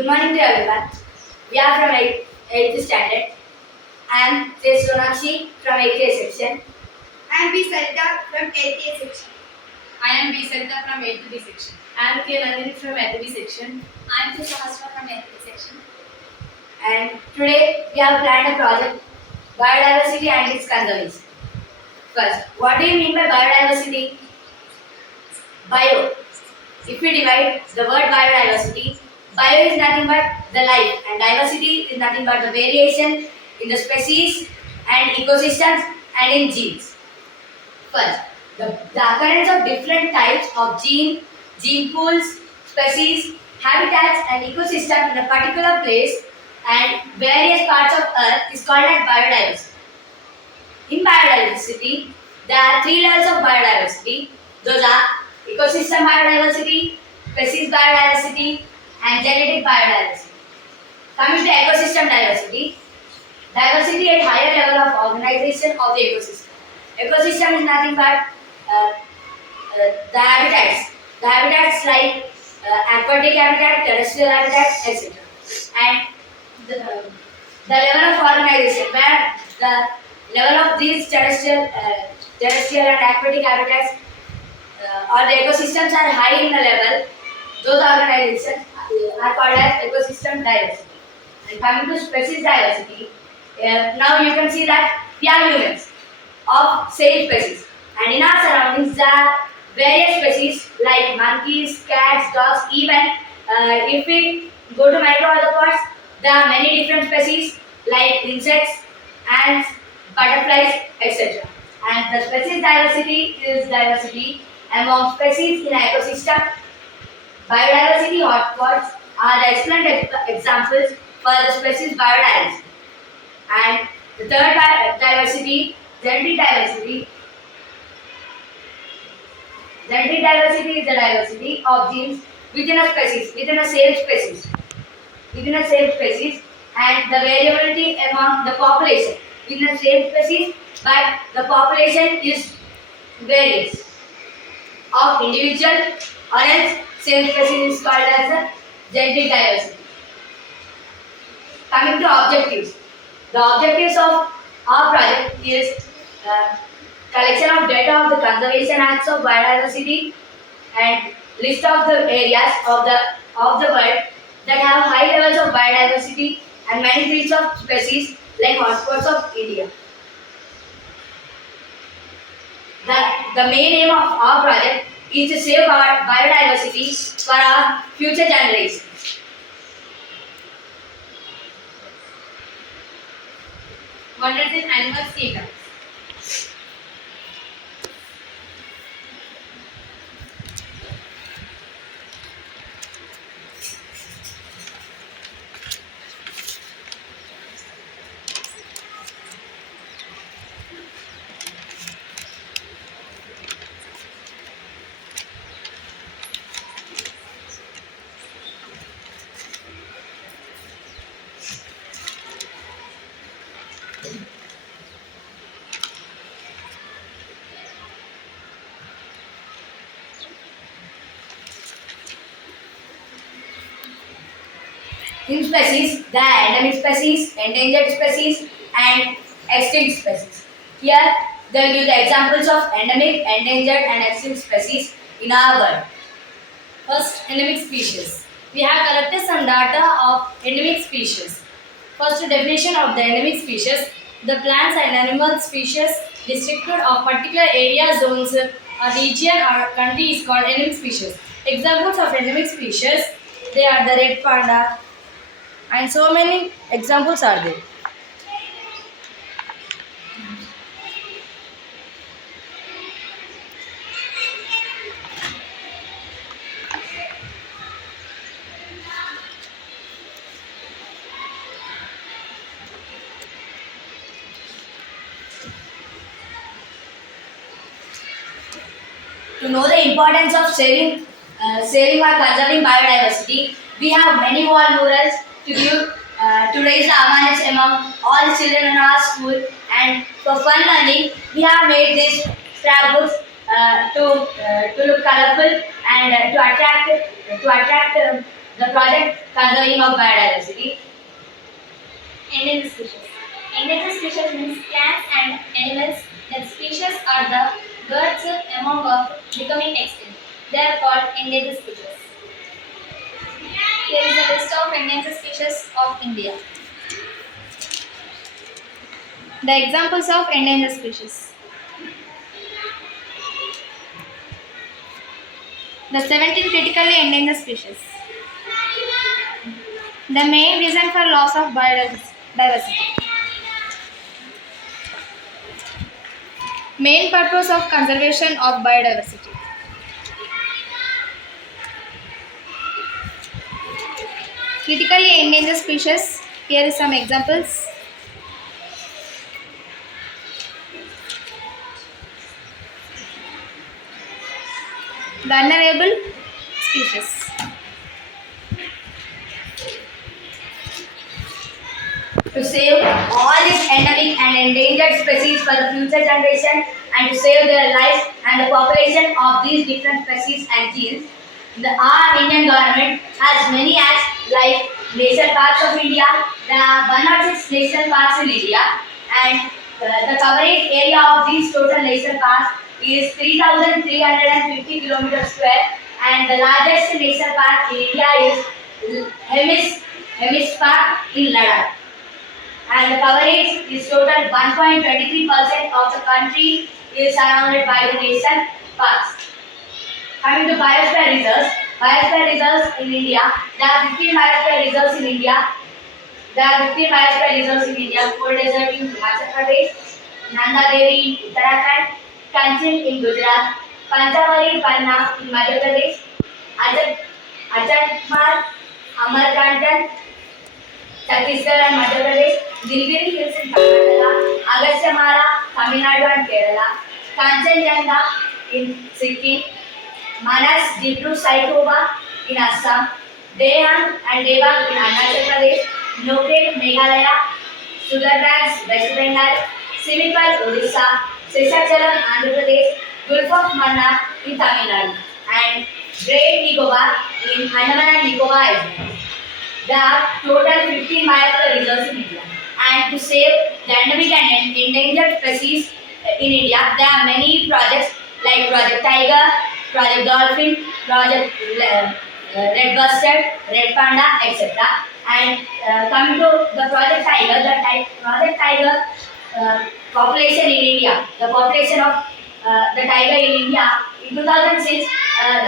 Good morning to everyone. We are from 8th standard. I am J. Sonakshi from 8th section. I am B. Sarita from 8th A section. I am B. Sarita from 8th B section. I am K. Nandini from 8th B section. I am Sahasra from 8th B section. And today we have planned a project, biodiversity and its conservation. First, what do you mean by biodiversity? Bio. If we divide the word biodiversity, bio is nothing but the life and diversity is nothing but the variation in the species and ecosystems and in genes. First, the occurrence of different types of gene pools, species, habitats and ecosystem in a particular place and various parts of earth is called as biodiversity. In biodiversity, there are three levels of biodiversity. Those are ecosystem biodiversity, species biodiversity and genetic biodiversity. Coming to ecosystem diversity, diversity at higher level of organization of the ecosystem. Ecosystem is nothing but the habitats. The habitats like aquatic habitat, terrestrial habitat, etc. And the level of organization where the level of these terrestrial and aquatic habitats or the ecosystems are high in the level, those organizations are called as ecosystem diversity. And coming to species diversity, now you can see that we are humans of same species, and in our surroundings there are various species like monkeys, cats, dogs. Even if we go to microarthropods, there are many different species like insects, ants, butterflies, etc. And the species diversity is diversity among species in an ecosystem. Biodiversity hotspots are the excellent examples for the species biodiversity. And the third diversity, genetic diversity. Genetic diversity is the diversity of genes within a species, within a same species, and the variability among the population within the same species, but the population is varies of individual or else same species is called as a genetic diversity. Coming to objectives, the objectives of our project is collection of data of the conservation acts of biodiversity and list of the areas of the world that have high levels of biodiversity and many breeds of species like hotspots of India. The main aim of our project is to save our biodiversity for our future generations. What does an animal kingdom? In species, there are endemic species, endangered species, and extinct species. Here, they will give the examples of endemic, endangered, and extinct species in our world. First, endemic species. We have collected some data of endemic species. First, definition of the endemic species. The plants and animal species restricted of particular area, zones, a region or country is called endemic species. Examples of endemic species, they are the red panda, and so many examples are there. To know the importance of saving or conserving biodiversity, we have many wall murals to raise the awareness among all the children in our school. And for fun learning, we have made these scrapbooks to look colorful and to attract the project conserving of biodiversity. Endangered species. Endangered species means plants and animals. That species are the birds among of becoming extinct. They are called endangered species. Here is a list of endangered species of India. The examples of endangered species. The 17 critically endangered species. The main reason for loss of biodiversity. Main purpose of conservation of biodiversity. Critically endangered species. Here is some examples. Vulnerable species. To save all these endemic and endangered species for the future generation and to save their lives and the population of these different species and genes, our Indian government has many acts like National Parks of India. There are 106 national parks in India, and the coverage area of these total national parks is 3,350 kilometers square, and the largest national park in India is Hemis Park in Ladakh. And the coverage is total 1.23% of the country is surrounded by the national parks. Coming to biosphere reserves in India, there are 15 biosphere reserves in India. Coal Desert in Himachal Pradesh, Nanda Devi in Uttarakhand, Kanchin in Gujarat, Panchavali Panna in Madhya Pradesh, Achatmar, Amarkantan, Chhattisgarh and Madhya Pradesh, Nilgiri Hills in Karnataka, Agasthyamala, Tamil Nadu and Kerala, Kanchenjunga in Sikkim, Manas Dibru Saikhoba in Assam, Dehan and Devang in Arunachal Pradesh, Nokrek Meghalaya, Sundarbans West Bengal, Simipal Odisha, Seshachalam Andhra Pradesh, Gulf of Mannar in Tamil Nadu, and Great Nicobar in Andaman and Nicobar Islands. There are total 15 biosphere reserves in India. And to save the endemic and endangered species in India, there are many projects like Project Tiger, Project Dolphin, Project Red Bustard, Red Panda, etc. And coming to the Project Tiger, Project Tiger population in India, the population of the tiger in India in 2006,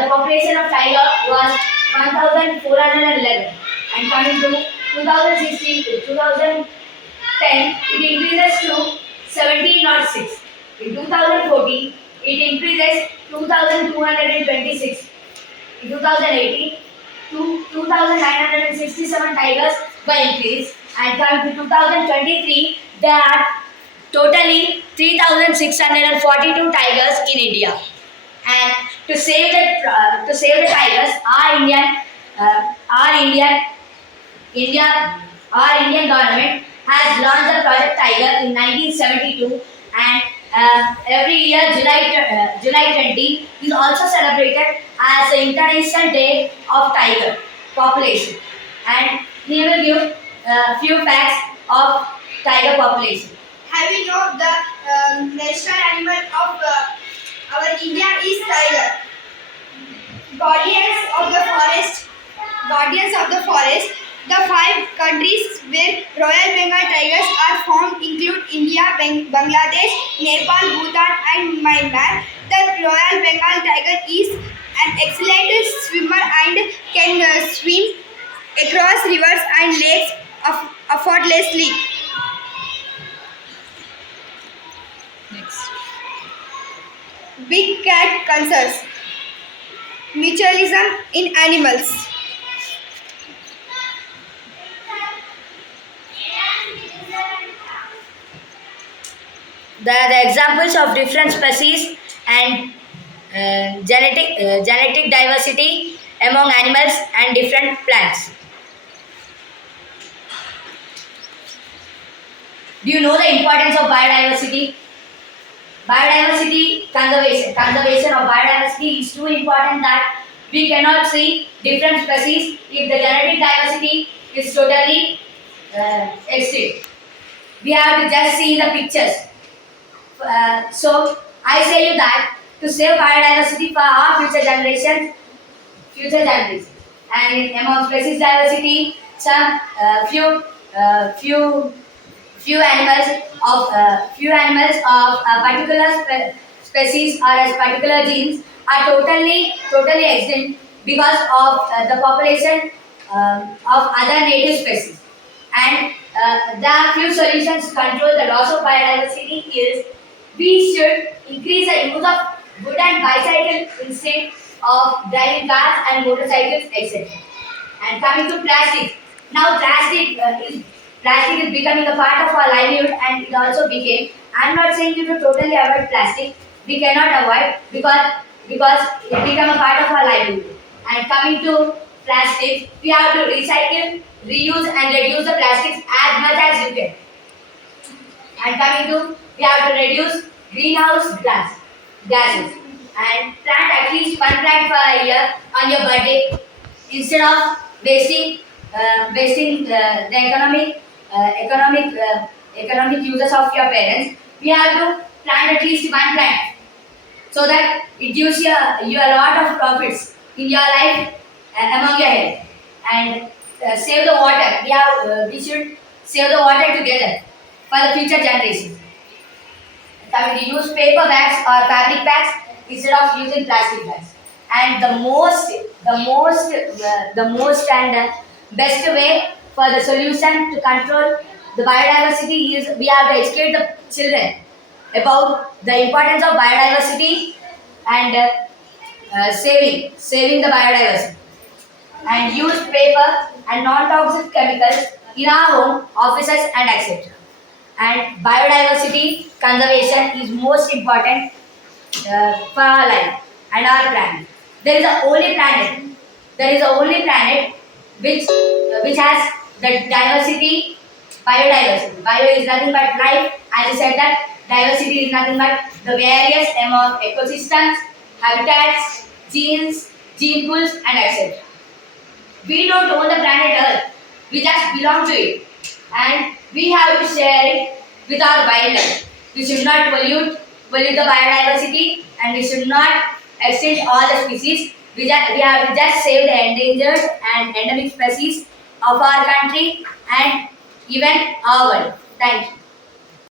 the population of tiger was 1,411. And coming to 2016 to 2010, it increases to 1706. In 2014, it increases 2,226. In 2018, 2,967 tigers were increased. And coming to 2023, there are totally 3,642 tigers in India. And to save the tigers, our Indian government has launched the Project Tiger in 1972, and every year July 20 is also celebrated as the International Day of Tiger Population. And he will give a few facts of tiger population. Have you know the national animal of our India is tiger? Guardians of the forest. The 5 countries where Royal Bengal tigers are found include India, Bangladesh, Nepal, Bhutan and Myanmar. The Royal Bengal tiger is an excellent swimmer and can swim across rivers and lakes effortlessly. Next. Big cat concerns. Mutualism in animals. There are the examples of different species and genetic diversity among animals and different plants. Do you know the importance of biodiversity? Conservation of biodiversity is too important that we cannot see different species if the genetic diversity is totally extinct. We have to just see the pictures. So I say you that to save biodiversity for our future generations, and among species diversity, some few animals of a particular species or as particular genes are totally extinct because of the population of other native species. And there are few solutions to control the loss of biodiversity is we should increase the use of wood and bicycle instead of driving cars and motorcycles, etc. And coming to plastic, now plastic is becoming a part of our livelihood, and it also became. I'm not saying you to totally avoid plastic. We cannot avoid because it become a part of our livelihood. And coming to plastic, we have to recycle, reuse, and reduce the plastics as much as you can. And coming to, we have to reduce greenhouse gases and plant at least one plant per year on your birthday instead of wasting the economic uses of your parents. We have to plant at least one plant so that it gives you a lot of profits in your life and among your health. And save the water. We should save the water together for the future generations. Coming to use paper bags or fabric bags instead of using plastic bags. And the most and best way for the solution to control the biodiversity is we have to educate the children about the importance of biodiversity and saving the biodiversity, and use paper and non-toxic chemicals in our home, offices, and etc. And biodiversity conservation is most important for our life and our planet. There is a only planet. There is a only planet which has the diversity, biodiversity. Bio is nothing but life. As I said that diversity is nothing but the various among ecosystems, habitats, gene pools, and etc. We don't own the planet Earth. We just belong to it, and we have to share it with our wildlife. We should not pollute the biodiversity, and we should not extinct all the species. We have to just save the endangered and endemic species of our country and even our world. Thank you.